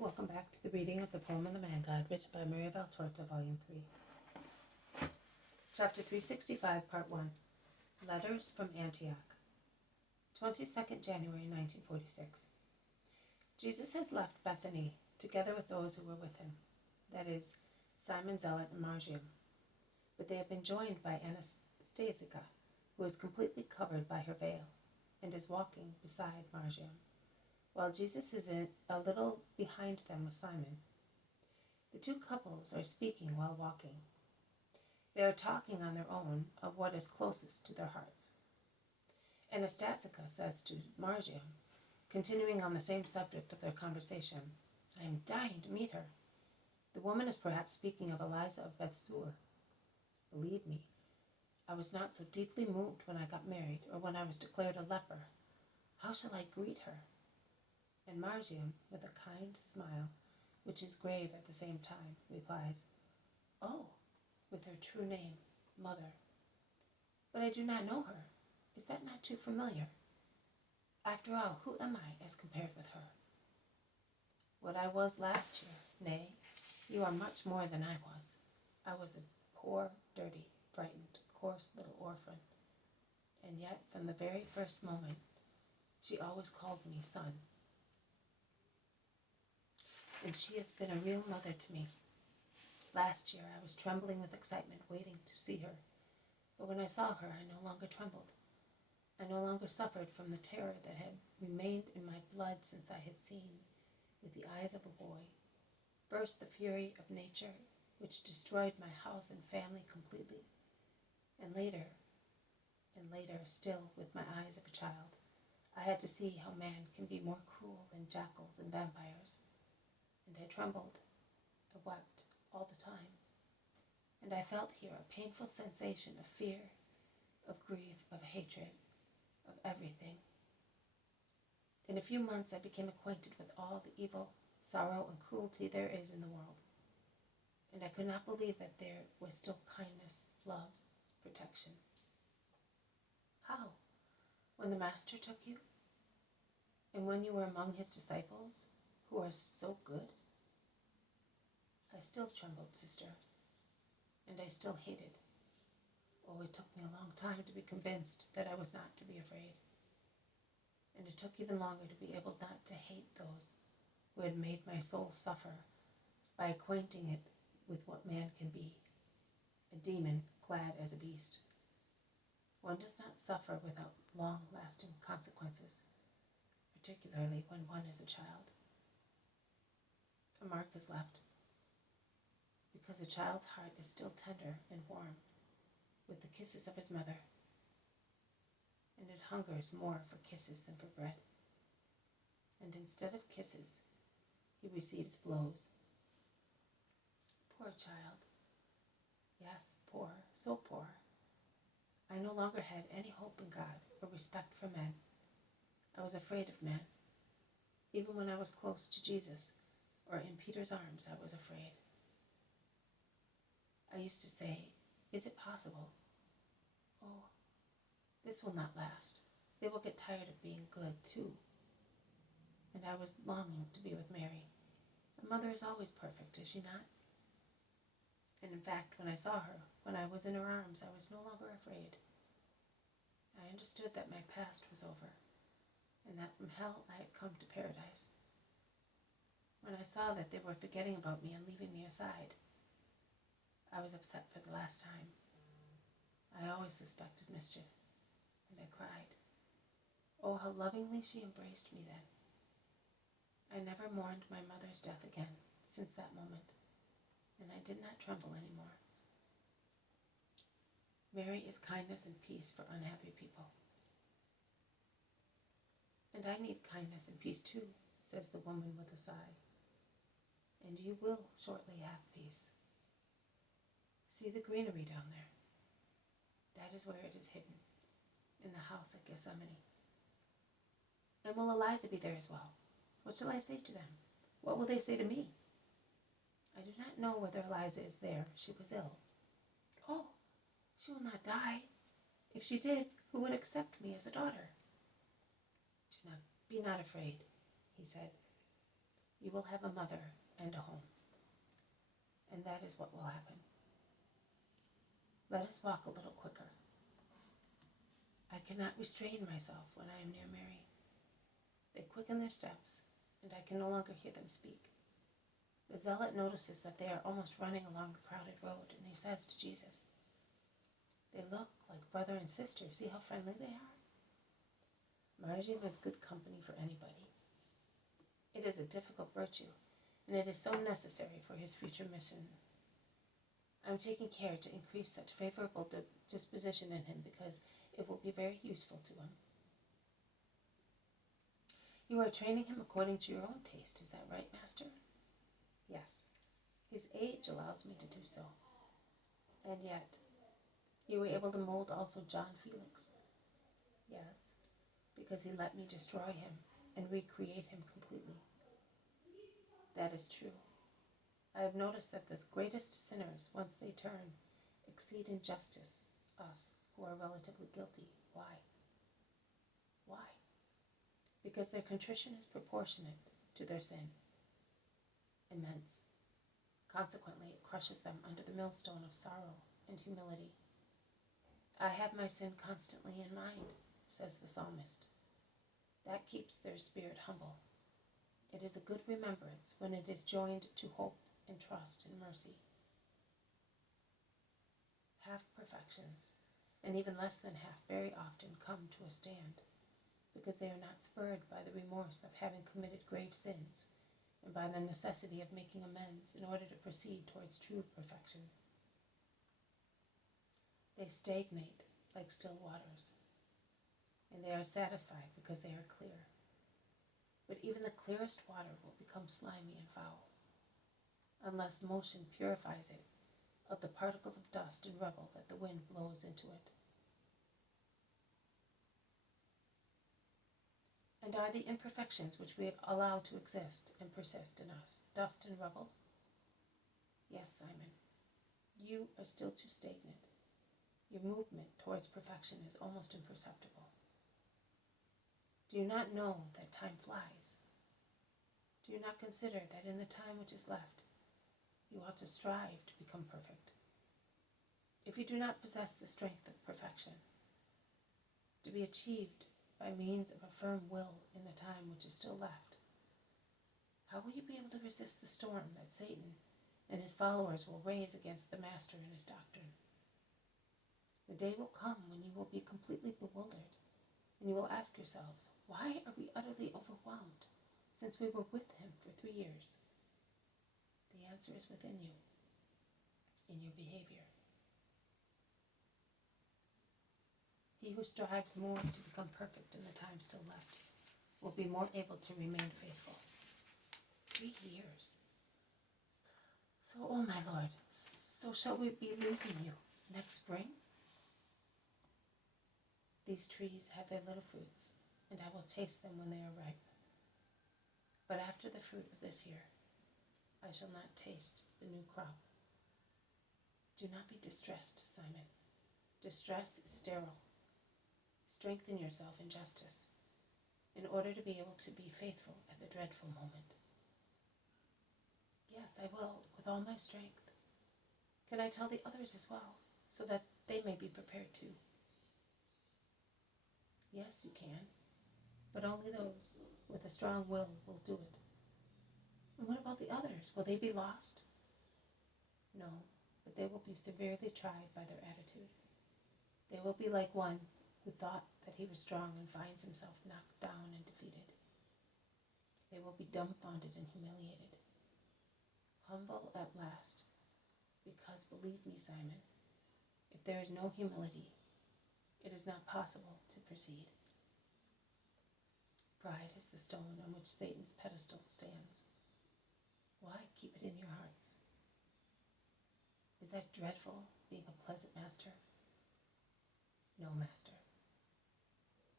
welcome back to the reading of the poem of the Man God, written by Maria Valtorta, Volume 3. Chapter 365, Part 1. Letters from Antioch. 22nd January 1946. Jesus has left Bethany, together with those who were with him, that is, Simon Zealot and Marcion. But they have been joined by Anastasia, who is completely covered by her veil, and is walking beside Marcion, while Jesus is a little behind them with Simon. The two couples are speaking while walking. They are talking on their own of what is closest to their hearts. Anastasia says to Marcion, continuing on the same subject of their conversation, "I am dying to meet her. The woman is perhaps speaking of Eliza of Bethsur. Believe me, I was not so deeply moved when I got married or when I was declared a leper. How shall I greet her?" And Marcion, with a kind smile, which is grave at the same time, replies, "Oh, with her true name, Mother. But I do not know her. Is that not too familiar? After all, who am I as compared with her? What I was last year, nay, you are much more than I was. I was a poor, dirty, frightened, coarse little orphan. And yet, from the very first moment, she always called me son. And she has been a real mother to me. Last year I was trembling with excitement, waiting to see her. But when I saw her, I no longer trembled. I no longer suffered from the terror that had remained in my blood since I had seen, with the eyes of a boy, burst the fury of nature, which destroyed my house and family completely. And later still, with my eyes of a child, I had to see how man can be more cruel than jackals and vampires. And I trembled, I wept all the time, and I felt here a painful sensation of fear, of grief, of hatred, of everything. In a few months I became acquainted with all the evil, sorrow, and cruelty there is in the world, and I could not believe that there was still kindness, love, protection. How? When the Master took you? And when you were among his disciples, who are so good? I still trembled, sister, and I still hated. Oh, it took me a long time to be convinced that I was not to be afraid. And it took even longer to be able not to hate those who had made my soul suffer by acquainting it with what man can be, a demon clad as a beast. One does not suffer without long-lasting consequences, particularly when one is a child. A mark is left, because a child's heart is still tender and warm with the kisses of his mother, and it hungers more for kisses than for bread. And instead of kisses, he receives blows. Poor child. Yes, poor, so poor. I no longer had any hope in God or respect for men. I was afraid of men. Even when I was close to Jesus or in Peter's arms, I was afraid. I used to say, "Is it possible? Oh, this will not last. They will get tired of being good, too." And I was longing to be with Mary. A mother is always perfect, is she not? And in fact, when I saw her, when I was in her arms, I was no longer afraid. I understood that my past was over, and that from hell I had come to paradise. When I saw that they were forgetting about me and leaving me aside, I was upset for the last time. I always suspected mischief, and I cried. Oh, how lovingly she embraced me then. I never mourned my mother's death again since that moment, and I did not tremble any more. Mary is kindness and peace for unhappy people. And I need kindness and peace too, says the woman with a sigh. And you will shortly have peace. See the greenery down there? That is where it is hidden, in the house at Gethsemane. And will Eliza be there as well? What shall I say to them? What will they say to me? I do not know whether Eliza is there. She was ill. Oh, she will not die. If she did, who would accept me as a daughter? Be not afraid, he said. You will have a mother and a home, and that is what will happen. Let us walk a little quicker. I cannot restrain myself when I am near Mary. They quicken their steps, and I can no longer hear them speak. The zealot notices that they are almost running along the crowded road, and he says to Jesus, "They look like brother and sister. See how friendly they are?" Margin is good company for anybody. It is a difficult virtue, and it is so necessary for his future mission. I am taking care to increase such favorable disposition in him because it will be very useful to him. You are training him according to your own taste, is that right, Master? Yes, his age allows me to do so. And yet, you were able to mold also John Felix. Yes, because he let me destroy him and recreate him completely. That is true. I have noticed that the greatest sinners, once they turn, exceed in justice us who are relatively guilty. Why? Why? Because their contrition is proportionate to their sin. Immense. Consequently, it crushes them under the millstone of sorrow and humility. I have my sin constantly in mind, says the psalmist. That keeps their spirit humble. It is a good remembrance when it is joined to hope and trust and mercy. Half perfections, and even less than half, very often come to a stand, because they are not spurred by the remorse of having committed grave sins, and by the necessity of making amends in order to proceed towards true perfection. They stagnate like still waters, and they are satisfied because they are clear. But even the clearest water will become slimy and foul, unless motion purifies it of the particles of dust and rubble that the wind blows into it. And are the imperfections which we have allowed to exist and persist in us dust and rubble? Yes, Simon, you are still too stagnant. Your movement towards perfection is almost imperceptible. Do you not know that time flies? Do you not consider that in the time which is left, you ought to strive to become perfect? If you do not possess the strength of perfection, to be achieved by means of a firm will in the time which is still left, how will you be able to resist the storm that Satan and his followers will raise against the Master and his doctrine? The day will come when you will be completely bewildered, and you will ask yourselves, why are we utterly overwhelmed, since we were with him for 3 years? The answer is within you, in your behavior. He who strives more to become perfect in the time still left will be more able to remain faithful. 3 years. So, oh my Lord, so shall we be losing you next spring? These trees have their little fruits, and I will taste them when they are ripe. But after the fruit of this year, I shall not taste the new crop. Do not be distressed, Simon. Distress is sterile. Strengthen yourself in justice, in order to be able to be faithful at the dreadful moment. Yes, I will, with all my strength. Can I tell the others as well, so that they may be prepared too? Yes, you can, but only those with a strong will do it. And what about the others? Will they be lost? No, but they will be severely tried by their attitude. They will be like one who thought that he was strong and finds himself knocked down and defeated. They will be dumbfounded and humiliated, humble at last, because, believe me, Simon, if there is no humility, it is not possible to proceed. Pride is the stone on which Satan's pedestal stands. Why keep it in your hearts? Is that dreadful, being a pleasant master? No, Master,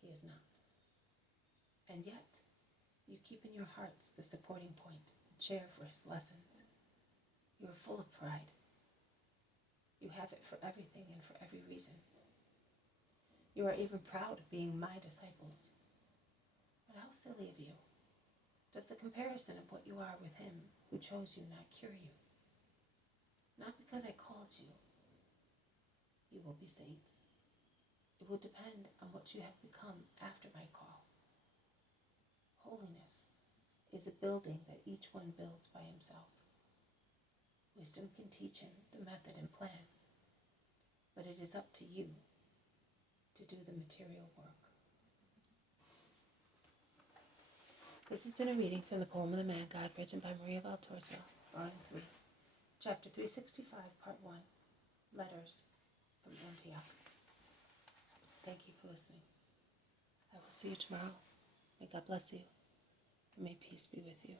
he is not. And yet, you keep in your hearts the supporting point, the chair for his lessons. You are full of pride. You have it for everything and for every reason. You are even proud of being my disciples. But how silly of you. Does the comparison of what you are with him who chose you not cure you? Not because I called you, you will be saints. It will depend on what you have become after my call. Holiness is a building that each one builds by himself. Wisdom can teach him the method and plan, but it is up to you to do the material work. This has been a reading from the poem of the Man God, written by Maria Valtorta, Volume 3, Chapter 365, Part 1, Letters from Antioch. Thank you for listening. I will see you tomorrow. May God bless you, and may peace be with you.